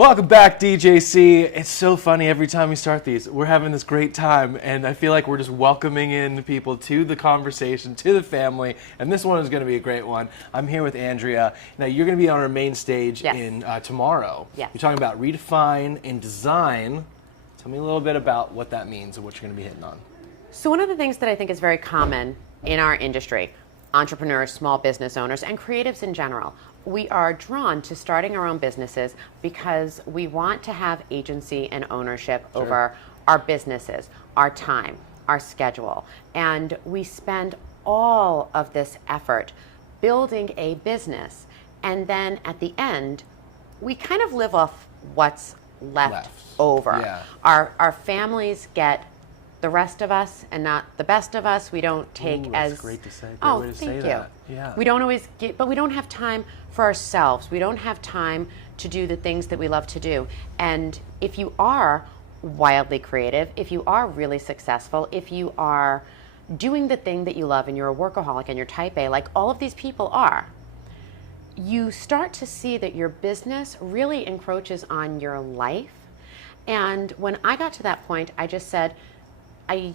Welcome back, DJC. It's so funny every time we start these. We're having this great time, and I feel like we're just welcoming in people to the conversation, to the family, and this one is going to be a great one. I'm here with Andrea. Now, you're going to be on our main stage in tomorrow. Yes. You're talking about redefine and design. Tell me a little bit about what that means and what you're going to be hitting on. So one of the things that I think is very common in our industry, entrepreneurs, small business owners, and creatives in general, we are drawn to starting our own businesses because we want to have agency and ownership over our businesses, our time, our schedule. And we spend all of this effort building a business. And then at the end, we kind of live off what's left over. Yeah. Our families get the rest of us and not the best of us. We don't take That's great to say. Oh, way to thank say you. That. Yeah. We don't always get, but we don't have time for ourselves. We don't have time to do the things that we love to do. And if you are wildly creative, if you are really successful, if you are doing the thing that you love and you're a workaholic and you're type A, like all of these people are, you start to see that your business really encroaches on your life. And when I got to that point, I just said, I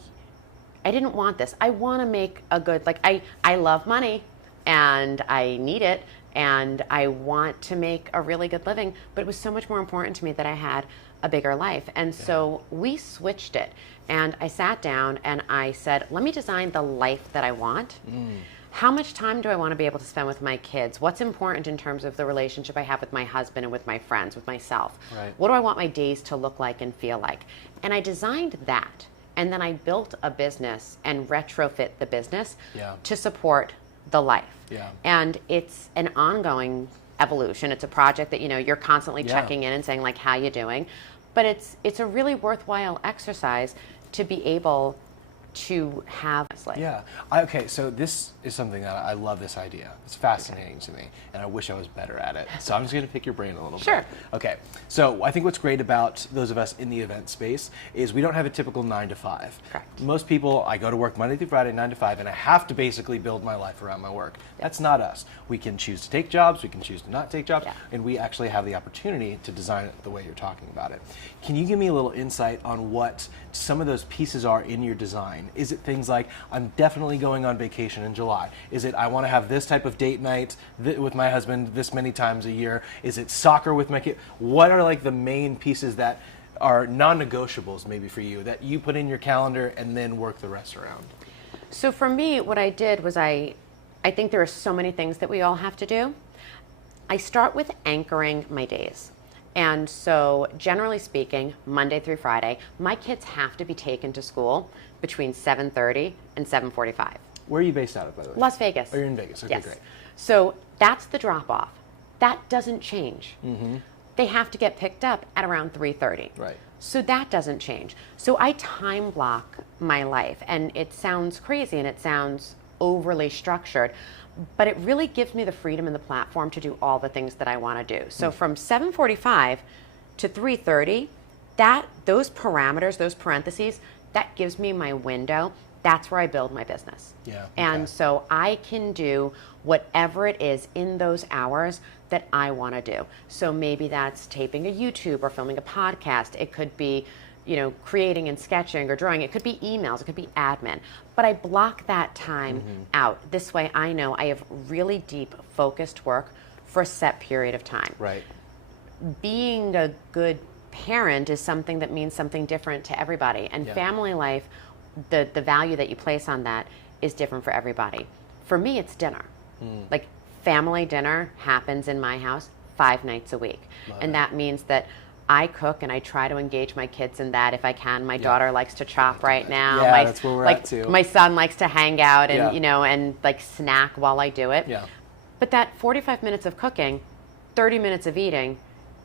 didn't want this. I want to make a good, like I love money and I need it and I want to make a really good living, but it was so much more important to me that I had a bigger life. And so we switched it, and I sat down and I said, let me design the life that I want. How much time do I want to be able to spend with my kids? What's important in terms of the relationship I have with my husband and with my friends, with myself? Right. What do I want my days to look like and feel like? And I designed that. And then I built a business and retrofit the business to support the life. Yeah. And it's an ongoing evolution. It's a project that, you're constantly checking in and saying, like, how you doing? But it's a really worthwhile exercise to be able to have this life. Yeah. Okay, so this is something that I love this idea. It's fascinating to me, and I wish I was better at it. So I'm just going to pick your brain a little bit. Sure. Okay, so I think what's great about those of us in the event space is we don't have a typical 9 to 5. Correct. Most people, I go to work Monday through Friday, 9 to 5, and I have to basically build my life around my work. That's not us. We can choose to take jobs, we can choose to not take jobs, and we actually have the opportunity to design it the way you're talking about it. Can you give me a little insight on what some of those pieces are in your design? Is it things like, I'm definitely going on vacation in July? Is it, I want to have this type of date night with my husband this many times a year? Is it soccer with my kid? What are like the main pieces that are non-negotiables maybe for you that you put in your calendar and then work the rest around? So for me, what I did was I think there are so many things that we all have to do. I start with anchoring my days. And so generally speaking, Monday through Friday, my kids have to be taken to school between 7:30 and 7:45. Where are you based out of, by the way? Las Vegas. Oh, you're in Vegas. Okay, yes. great. So that's the drop-off. That doesn't change. They have to get picked up at around 3:30. Right. So that doesn't change. So I time block my life, and it sounds crazy and it sounds overly structured, but it really gives me the freedom and the platform to do all the things that I want to do. So from 7:45 to 3:30, those parameters, those parentheses, that gives me my window. That's where I build my business. Yeah. Okay. And so I can do whatever it is in those hours that I want to do. So maybe that's taping a YouTube or filming a podcast. It could be, creating and sketching or drawing. It could be emails. It could be admin. But I block that time out. This way I know I have really deep, focused work for a set period of time. Right. Being a good parent is something that means something different to everybody. And family life, the value that you place on that is different for everybody. For me, it's dinner. Like, family dinner happens in my house 5 nights a week. And that means that I cook and I try to engage my kids in that if I can. My daughter likes to chop right now. Yeah, that's where we're at too. My son likes to hang out and, and like snack while I do it. Yeah. But that 45 minutes of cooking, 30 minutes of eating,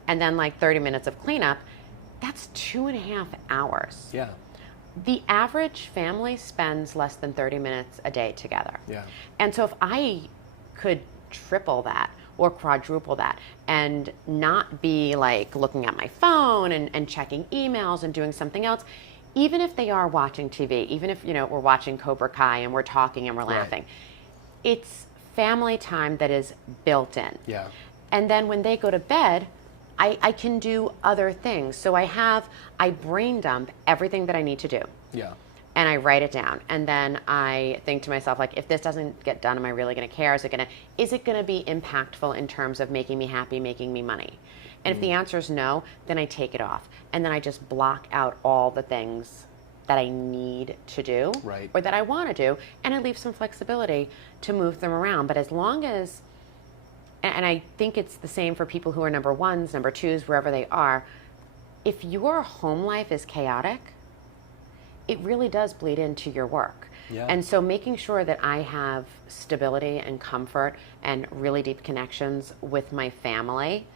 and then like 30 minutes of cleanup, that's 2.5 hours. Yeah. The average family spends less than 30 minutes a day together. Yeah. And so if I could triple that or quadruple that and not be like looking at my phone and checking emails and doing something else, even if they are watching TV, even if we're watching Cobra Kai and we're talking and we're laughing, it's family time that is built in. Yeah. And then when they go to bed, I can do other things. So I brain dump everything that I need to do. Yeah. And I write it down. And then I think to myself, like, if this doesn't get done, am I really going to care? Is it going to be impactful in terms of making me happy, making me money? And if the answer is no, then I take it off. And then I just block out all the things that I need to do, right, or that I want to do, and I leave some flexibility to move them around. But as long as, and I think it's the same for people who are number ones, number twos, wherever they are, if your home life is chaotic, it really does bleed into your work. Yeah. And so making sure that I have stability and comfort and really deep connections with my family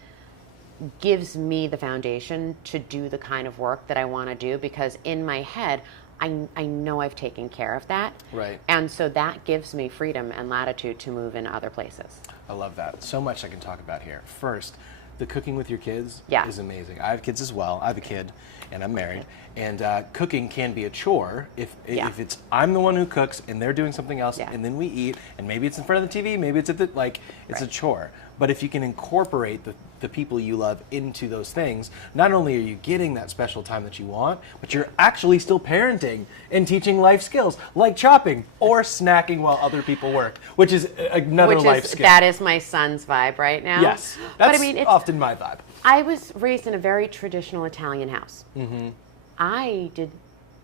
gives me the foundation to do the kind of work that I want to do, because in my head, I know I've taken care of that. Right. And so that gives me freedom and latitude to move in other places. I love that. So much I can talk about here. First, the cooking with your kids is amazing. I have kids as well. I have a kid, and I'm married. And cooking can be a chore if it's I'm the one who cooks and they're doing something else, and then we eat, and maybe it's in front of the TV, maybe it's at the it's a chore. But if you can incorporate the people you love into those things, not only are you getting that special time that you want, but you're actually still parenting and teaching life skills like chopping or snacking while other people work, which is another life skill. That is my son's vibe right now. Yes, that's but I mean, it's often my vibe. I was raised in a very traditional Italian house. Mm-hmm.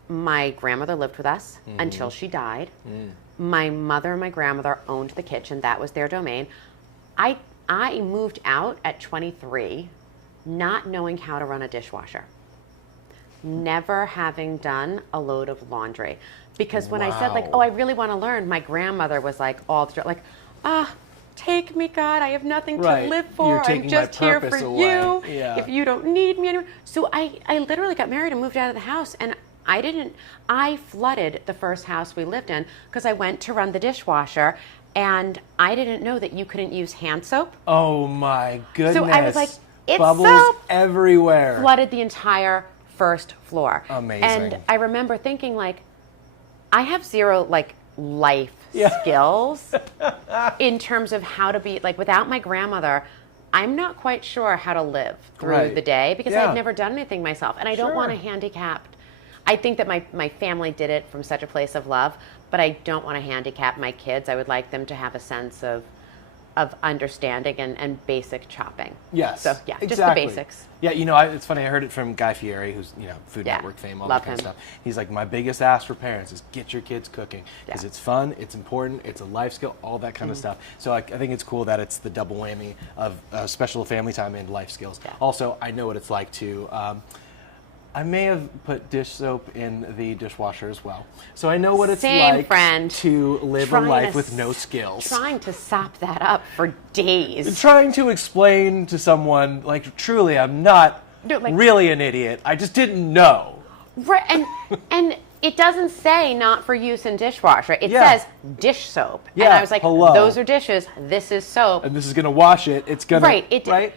My grandmother lived with us until she died. My mother and my grandmother owned the kitchen. That was their domain. I moved out at 23, not knowing how to run a dishwasher, never having done a load of laundry. Because when I said, like, oh, I really want to learn, my grandmother was like, take me, God, I have nothing to live for. I'm just here for you. Yeah. If you don't need me anymore. So I literally got married and moved out of the house, and I flooded the first house we lived in because I went to run the dishwasher, and I didn't know that you couldn't use hand soap. Oh my goodness. So I was like, it's bubbles soap everywhere. Flooded the entire first floor. Amazing. And I remember thinking, like, I have zero, like, life skills in terms of how to be, like, without my grandmother, I'm not quite sure how to live through the day because I had never done anything myself. And I don't want to handicap. I think that my family did it from such a place of love, but I don't want to handicap my kids. I would like them to have a sense of understanding and basic chopping. Yes. So, yeah, exactly. just the basics. Yeah, it's funny. I heard it from Guy Fieri, who's, Food Network fame, all that kind of stuff. He's like, my biggest ask for parents is get your kids cooking because it's fun, it's important, it's a life skill, all that kind of stuff. So I think it's cool that it's the double whammy of special family time and life skills. Yeah. Also, I know what it's like to... I may have put dish soap in the dishwasher as well. So I know what it's like to live a life with no skills. Trying to sop that up for days. Trying to explain to someone, like, truly, I'm not really an idiot. I just didn't know. Right, and it doesn't say not for use in dishwasher. It says dish soap. Yeah, and I was like, those are dishes. This is soap. And this is going to wash it. It's going to... Right?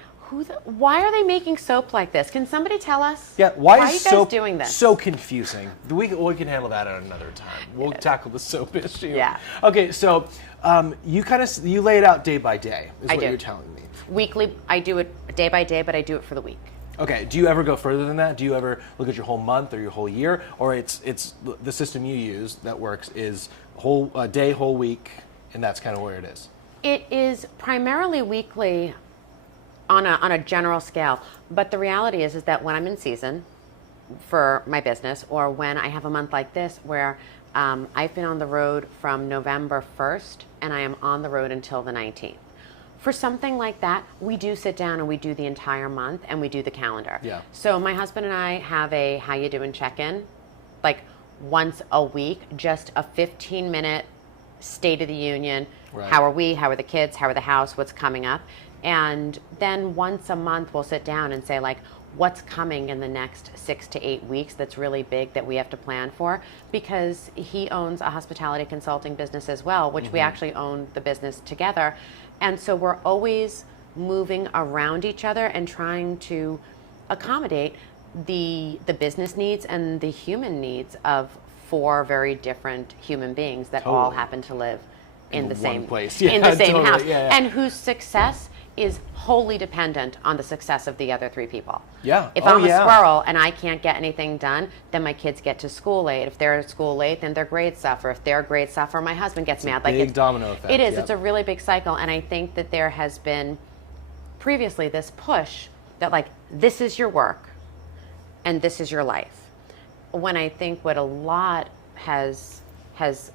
Why are they making soap like this? Can somebody tell us? Yeah, why are you soap guys doing this? So confusing? We can handle that at another time. We'll tackle the soap issue. Yeah. Okay, so you lay it out day by day, is what you're telling me. Weekly, I do it day by day, but I do it for the week. Okay, do you ever go further than that? Do you ever look at your whole month or your whole year? Or it's the system you use that works is whole day, whole week, and that's kind of where it is? It is primarily weekly on a general scale, but the reality is that when I'm in season for my business, or when I have a month like this where I've been on the road from November 1st and I am on the road until the 19th. For something like that, we do sit down and we do the entire month and we do the calendar. Yeah. So my husband and I have a how you doing check-in, like once a week, just a 15-minute State of the Union. Right. How are we? How are the kids? How are the house? What's coming up? And then once a month, we'll sit down and say, like, what's coming in the next 6 to 8 weeks that's really big that we have to plan for? Because he owns a hospitality consulting business as well, which we actually own the business together. And so we're always moving around each other and trying to accommodate the business needs and the human needs of 4 very different human beings that all happen to live in the same place, in the same house, yeah. and whose success is wholly dependent on the success of the other 3 people. Yeah. If I'm a squirrel and I can't get anything done, then my kids get to school late. If they're at school late, then their grades suffer. If their grades suffer, my husband gets mad. Big domino effect. It is. Yep. It's a really big cycle, and I think that there has been previously this push that like, this is your work and this is your life. When I think what a lot has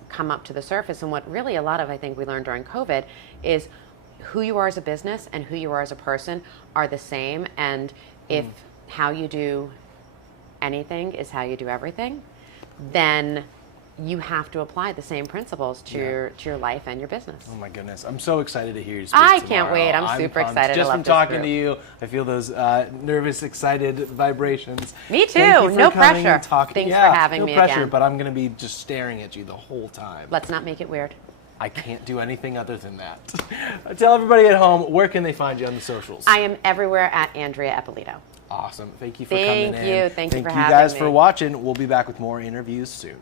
come up to the surface, and what really a lot of I think we learned during COVID, is who you are as a business and who you are as a person are the same, and if how you do anything is how you do everything, then you have to apply the same principles to your life and your business. Oh my goodness, I'm so excited to hear you speak I tomorrow. can't wait. I'm super pumped. excited. Just I love from this talking group. to you, I feel those nervous, excited vibrations. Me too. Thank you for No coming and pressure. talking. Thanks Yeah, for having no me pressure, again. but I'm going to be just staring at you the whole time. Let's not make it weird. I can't do anything other than that. Tell everybody at home, where can they find you on the socials? I am everywhere at Andrea Eppolito. Awesome. Thank you for coming in. Thank you. Thank you for Thank you having guys me. for watching. We'll be back with more interviews soon.